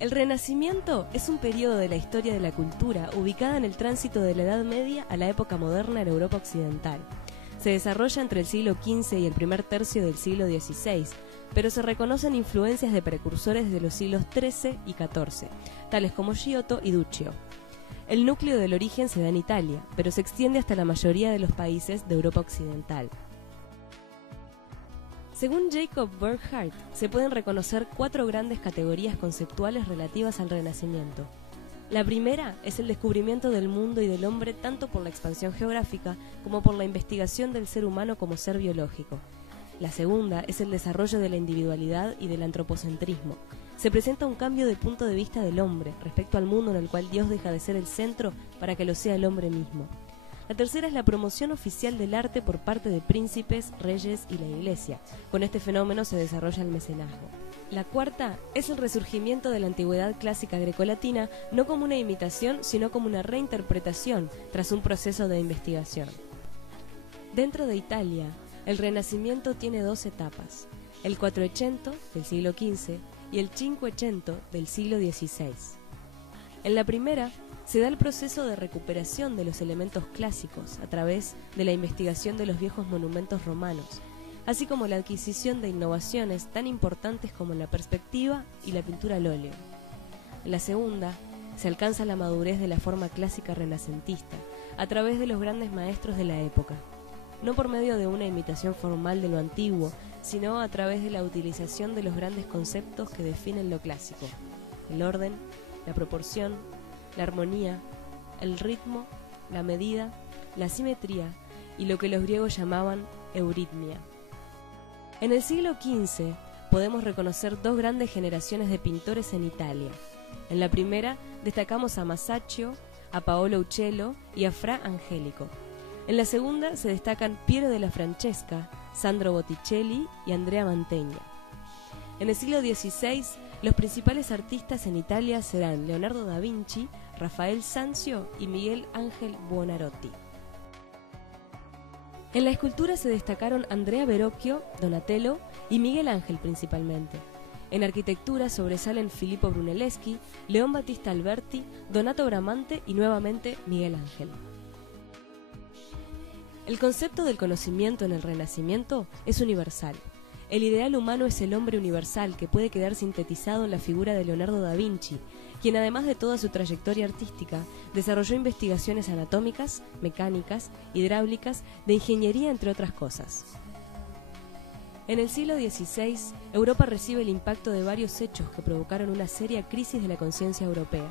El Renacimiento es un periodo de la historia de la cultura ubicada en el tránsito de la Edad Media a la época moderna en Europa Occidental. Se desarrolla entre el siglo XV y el primer tercio del siglo XVI, pero se reconocen influencias de precursores de los siglos XIII y XIV, tales como Giotto y Duccio. El núcleo del origen se da en Italia, pero se extiende hasta la mayoría de los países de Europa Occidental. Según Jacob Burckhardt, se pueden reconocer 4 grandes categorías conceptuales relativas al Renacimiento. La primera es el descubrimiento del mundo y del hombre tanto por la expansión geográfica como por la investigación del ser humano como ser biológico. La segunda es el desarrollo de la individualidad y del antropocentrismo. Se presenta un cambio de punto de vista del hombre respecto al mundo en el cual Dios deja de ser el centro para que lo sea el hombre mismo. La tercera es la promoción oficial del arte por parte de príncipes, reyes y la Iglesia. Con este fenómeno se desarrolla el mecenazgo. La cuarta es el resurgimiento de la antigüedad clásica grecolatina, no como una imitación, sino como una reinterpretación tras un proceso de investigación. Dentro de Italia, el Renacimiento tiene 2 etapas: el Quattrocento del siglo XV y el Cinquecento del siglo XVI. En la primera, se da el proceso de recuperación de los elementos clásicos a través de la investigación de los viejos monumentos romanos, así como la adquisición de innovaciones tan importantes como la perspectiva y la pintura al óleo. En la segunda, se alcanza la madurez de la forma clásica renacentista a través de los grandes maestros de la época, no por medio de una imitación formal de lo antiguo, sino a través de la utilización de los grandes conceptos que definen lo clásico: el orden, la proporción, la armonía, el ritmo, la medida, la simetría y lo que los griegos llamaban euritmia. En el siglo XV podemos reconocer 2 grandes generaciones de pintores en Italia. En la primera destacamos a Masaccio, a Paolo Uccello y a Fra Angelico. En la segunda se destacan Piero della Francesca, Sandro Botticelli y Andrea Mantegna. En el siglo XVI, los principales artistas en Italia serán Leonardo da Vinci, Rafael Sanzio y Miguel Ángel Buonarroti. En la escultura se destacaron Andrea Verrocchio, Donatello y Miguel Ángel principalmente. En arquitectura sobresalen Filippo Brunelleschi, León Battista Alberti, Donato Bramante y nuevamente Miguel Ángel. El concepto del conocimiento en el Renacimiento es universal. El ideal humano es el hombre universal que puede quedar sintetizado en la figura de Leonardo da Vinci, quien además de toda su trayectoria artística, desarrolló investigaciones anatómicas, mecánicas, hidráulicas, de ingeniería, entre otras cosas. En el siglo XVI, Europa recibe el impacto de varios hechos que provocaron una seria crisis de la conciencia europea: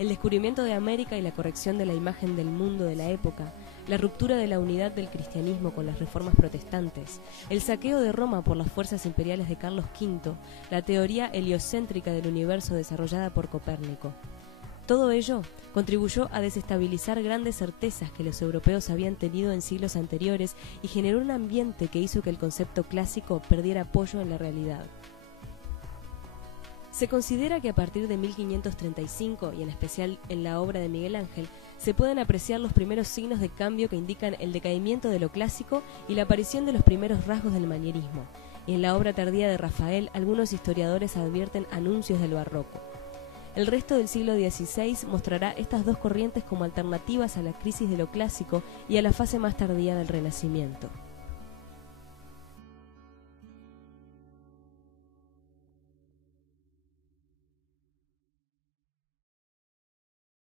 el descubrimiento de América y la corrección de la imagen del mundo de la época, la ruptura de la unidad del cristianismo con las reformas protestantes, el saqueo de Roma por las fuerzas imperiales de Carlos V, la teoría heliocéntrica del universo desarrollada por Copérnico. Todo ello contribuyó a desestabilizar grandes certezas que los europeos habían tenido en siglos anteriores y generó un ambiente que hizo que el concepto clásico perdiera apoyo en la realidad. Se considera que a partir de 1535, y en especial en la obra de Miguel Ángel, se pueden apreciar los primeros signos de cambio que indican el decaimiento de lo clásico y la aparición de los primeros rasgos del manierismo, y en la obra tardía de Rafael algunos historiadores advierten anuncios del barroco. El resto del siglo XVI mostrará estas 2 corrientes como alternativas a la crisis de lo clásico y a la fase más tardía del Renacimiento.